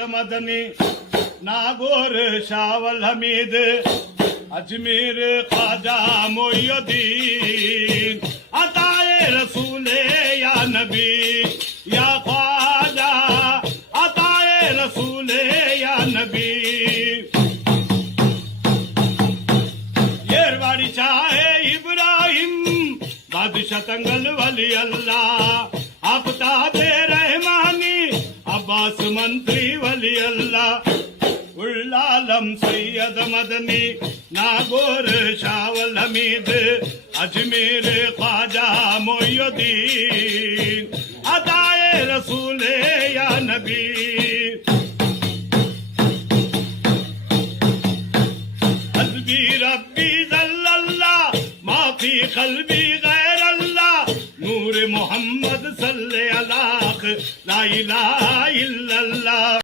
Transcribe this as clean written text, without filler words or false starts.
Madani Nagaur shovel Hamid Ajmer Khwaja Moinuddin अताए रसूले या नबी या ख्वाजा अताए रसूले या नबी येरवाड़ी चाहे इब्राहिम बादशाह तंगल वली अल्लाह आफ्ताबे रहमानी अब्बास मंत्री वली अल्लाह उल्लालम सैयद मदनी नागौर शावल हमीद अजमेर ख्वाजा मोइनुद्दीन अताए रसूले या नबी